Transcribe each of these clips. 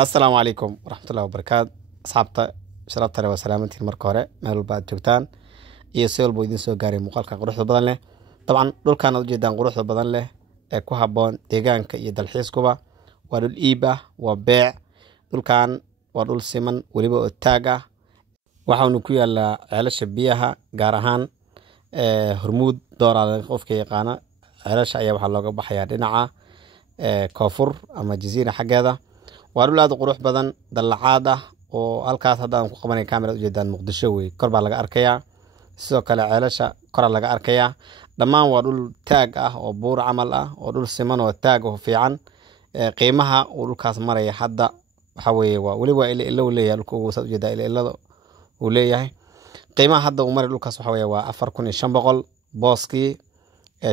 السلام عليكم ورحمة الله وبركاته. أصحابتا شربتا لي وسلامتي المركورة مالو بعد جوجتان iyo si walba idin soo gaaray muuqaalka quruxda badan leh. Dabcan dhulkan aad u jeedaan quruxda badan leh ee ku haboon deegaanka iyo dalxiiskuba waa dhul iib ah, waa beec. Dhulkan waa dhul siman waliba oo taag ah. Waxaanu ku yaalaa ceelasha biyaha gaar ahaan Hormuud Dooraale qofka yaqaana. Ceelasha ayaa waxaa looga baxayaa dhinaca koonfur ama jasiira xaggeeda. waa dhul aad u qurux badan dalacaad ah oo halkaas hadda aan ku qabanay kaamira u jeedaan Muqdisho wey kor baa laga arkayaa. sidoo kale ceelasha kor laga arkayaa. dhammaan waa dhul taag ah oo buur camal ah oo dhul siman oo taag oo fiican. qiimaha uu dhulkaas maraya hadda waxa weeye waa waliba ilo uu leeyahay dhulka uu soo jeedaa ilada uu leeyahay. qiimaha hadda uu maray dhulkaas waxa weeye waa 4500 booskii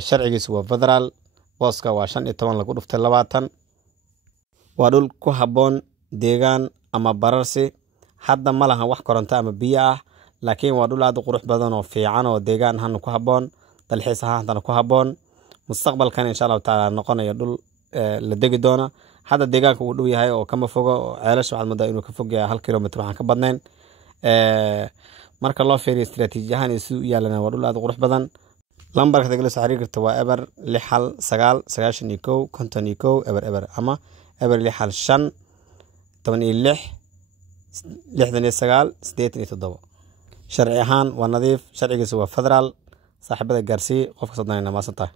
sharcigiisu waa federal. booska waa 15 lagu dhuftay 20. waa dhul ku haboon deegaan ama bararsi. hadda ma laha wax koronto ama biyo ah laakiin waa dhul aad u qurux badan oo fiican oo deegaan ahaan ku haboon dalxiis ahaan ku haboon mustaqbalkan insha Allah taala noqonayo dhul la degi doona. hadda deegaanka uu dhow yahay oo kama fogo ceelasha waxaad moodaa inuu ka fog yahay 1 kiiloomitir waxaan ka badnayn. marka loo fiiriyo istiraatiiji ahaan iyo siduu u yaalana waa dhul aad u qurux badan. lambarka degla soo xiriir karta waa eber 6 9 eber eber ama eber 6 5 16 69 sharci ahaan waa nadiif. sharcigiisu waa federal. saaxiibada gaarsii qofka soo danayna maasantahay.